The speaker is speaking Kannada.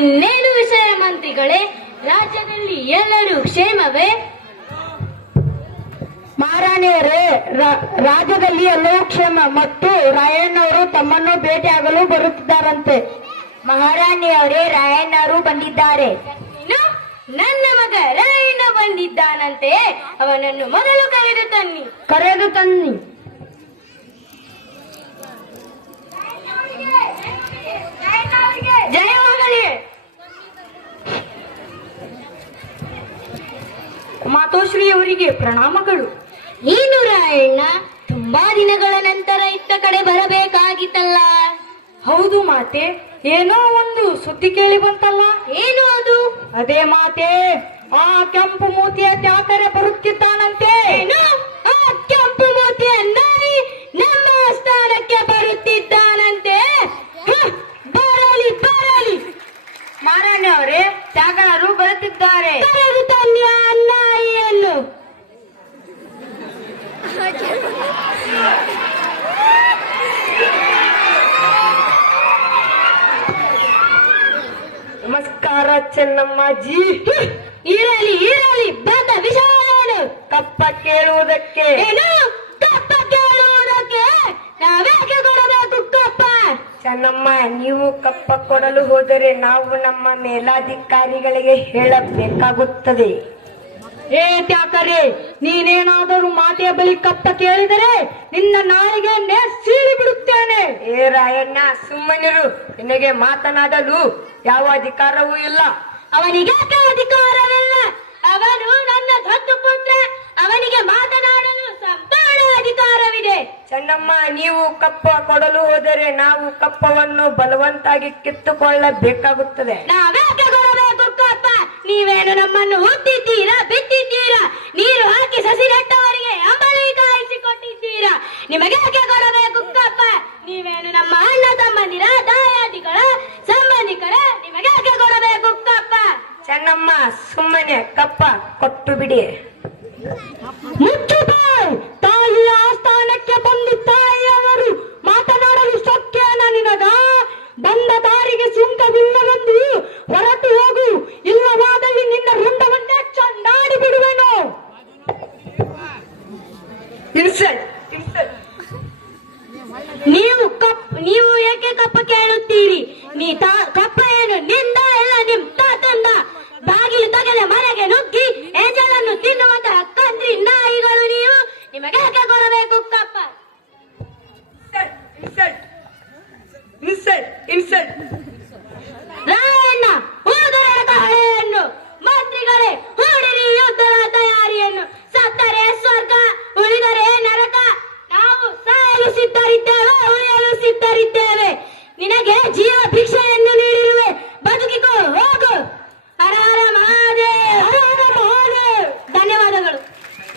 ಇನ್ನೇನು ವಿಷಯ ಮಂತ್ರಿಗಳೇ, ರಾಜ್ಯದಲ್ಲಿ ಎಲ್ಲರೂ ಕ್ಷೇಮವೇ? ಮಹಾರಾಣಿಯರೇ, ರಾಜ್ಯದಲ್ಲಿ ಎಲ್ಲವೂ ಕ್ಷೇಮ ಮತ್ತು ರಾಯಣ್ಣವರು ತಮ್ಮನ್ನು ಭೇಟಿಯಾಗಲು ಬರುತ್ತಿದ್ದಾರಂತೆ. ಮಹಾರಾಣಿಯವರೇ, ರಾಯಣ್ಣವರು ಬಂದಿದ್ದಾರೆ. ಇನ್ನು ನನ್ನ ಮಗ ರಾಯಣ್ಣ ಬಂದಿದ್ದಾನಂತೆ. ಅವನನ್ನು ಮೊದಲು ಕರೆದು ತನ್ನಿ. ಜಯವಾಗಲಿ. ಮಾತೋಶ್ರೀ ಅವರಿಗೆ ಪ್ರಣಾಮಗಳು. ಏನು ರಾಯಣ್ಣ, ತುಂಬಾ ದಿನಗಳ ನಂತರ ಇತ್ತ ಕಡೆ ಬರಬೇಕಾಗಿತ್ತಲ್ಲ? ಹೌದು ಮಾತೆ, ಏನೋ ಒಂದು ಸುದ್ದಿ ಕೇಳಿ ಬಂತಲ್ಲ. ಏನು ಅದು? ಅದೇ ಮಾತೆ, ಆ ಕೆಂಪು ಮೂತಿಯ ತ್ಯಾಕರೆ ಬರುತ್ತಿದ್ದಾನಂತೆ. ಏನು? ಆ ಕೆಂಪು ಮೂತಿಯ ನಾಯಿ ನಮ್ಮ ಸ್ಥಾನಕ್ಕೆ ಬರುತ್ತಿದ್ದಾನಂತೆ? ಬರಲಿ ಬರಲಿ. ಮಹಾರಾಣಿಯವರೇ, ತ್ಯಾಗರರು ಬರುತ್ತಿದ್ದಾರೆ. ಕರೆದು ತನ್ನಿ ಆ ನಾಯಿಯನ್ನು. ನಮಸ್ಕಾರ ಚೆನ್ನಮ್ಮಾಜಿ. ಇರಲಿ ಇರಲಿ, ಬಂದ ವಿಷಯ ಕಪ್ಪ ಕೇಳುವುದಕ್ಕೆ. ಏನು? ಕಪ್ಪ ಕೇಳುವುದಕ್ಕೆ ನಾವೇಕೆ ಕೊಡಬೇಕು ಕಪ್ಪ? ಚೆನ್ನಮ್ಮ, ನೀವು ಕಪ್ಪ ಕೊಡಲು ಹೋದರೆ ನಾವು ನಮ್ಮ ಮೇಲಾಧಿಕಾರಿಗಳಿಗೆ ಹೇಳಬೇಕಾಗುತ್ತದೆ. ಏ ತ್ಯಾಕರೆ, ನೀನೇನಾದರೂ ಮಾತೆಯ ಬಳಿ ಕಪ್ಪ ಕೇಳಿದರೆ ನಿನ್ನ ನಾಲಿಗೆ ಸೀಳಿ ಬಿಡುತ್ತೇನೆ. ಏ ರಾಯಣ್ಣ, ಸುಮ್ಮನಿರು. ನಿನಗೆ ಮಾತನಾಡಲು ಯಾವ ಅಧಿಕಾರವೂ ಇಲ್ಲ. ಅವನಿಗೆ ಅಧಿಕಾರವಿಲ್ಲ. ಅವನು ನನ್ನ ದತ್ತು ಪುತ್ರ. ಅವನಿಗೆ ಮಾತನಾಡಲು ಸಂಪೂರ್ಣ ಅಧಿಕಾರವಿದೆ. ಚೆನ್ನಮ್ಮ, ನೀವು ಕಪ್ಪ ಕೊಡಲು ಹೋದರೆ ನಾವು ಕಪ್ಪವನ್ನು ಬಲವಂತಾಗಿ ಕಿತ್ತುಕೊಳ್ಳಬೇಕಾಗುತ್ತದೆ. ನಾವೇಕೆ ಕೊಡಬೇಕು ಕಪ್ಪ? ನೀವೇನು ನಮ್ಮನ್ನು ಹುಟ್ಟಿದ್ದೀರಾ, ಬಿತ್ತಿದ್ದೀರಾ, ನೀರು ಹಾಕಿ ಸಸಿ ನೆಟ್ಟವರಿಗೆ ಅಂಬಲಿ ಕಾಯಿಸಿಕೊಟ್ಟಿದ್ದೀರಾ? ನಿಮಗೇಕೆ ಕೊಡಬೇಕು ಕಪ್ಪ? ನೀವೇನು ನಮ್ಮ ಅಣ್ಣ ತಮ್ಮಂದಿರ, ದಾಯಾದಿಗಳ ಸಂಬಂಧಿಕರ? ನಿಮಗೇಕೆ ಕೊಡಬೇಕು ಕಪ್ಪ? ಚೆನ್ನಮ್ಮ, ಸುಮ್ಮನೆ ಕಪ್ಪ ಕೊಟ್ಟು ಬಿಡಿ. ಮುಚ್ಚು ಬಾಯ್. ತಾಯಿಯ ಆಸ್ಥಾನಕ್ಕೆ ಬಂದು ತಾಯಿಯವರು ಮಾತನಾಡಲು ಸೊಕ್ಕೇನ ನಿನಗ? ಬಂದ ದಾರಿಗೆ ಸುಂಕವಿಲ್ಲವೆಂದು ಹೊರಟು ಹೋಗು, ಇಲ್ಲವಾದಲ್ಲಿ ನಿನ್ನ ರುಂಡವನ್ನೇ ಚಂಡಾಡಿ ಬಿಡುವೆನು. ನೀವು ಏಕೆ ಕಪ್ಪ ಕೇಳುತ್ತೀರಿ? ಕಪ್ಪ ಏನು ನಿಂದ ಎಲ್ಲ ನಿಮ್ ತಾತಂದ? ಬಾಗಿಲು ತಗಲೆ ಮನೆಗೆ ನುಗ್ಗಿ ಏಜಲನ್ನು ತಿನ್ನುವಂತಹ ಕಂದ್ರಿ ನಾಯಿಗಳು ನೀವು. ನಿಮಗೇಕೆ ಕೊಡಬೇಕು ಕಪ್ಪ? ರಾಯಣ್ಣ, ಉಳಿದರೆಕ ಹಳೆಯನ್ನು. ಮಂತ್ರಿಗಳೇ, ಹೂಡಿರಿ ಯುದ್ಧದ ತಯಾರಿಯನ್ನು. ಸತ್ತರೆ ಸ್ವರ್ಗ, ಉಳಿದರೆ ನರಕ. ನಾವು ಸಾಯಲು ಸಿದ್ಧರಿದ್ದೇವೆ, ಉಳಿಯಲು ಸಿದ್ಧರಿದ್ದೇವೆ. ನಿನಗೆ ಜೀವ ಭಿಕ್ಷೆ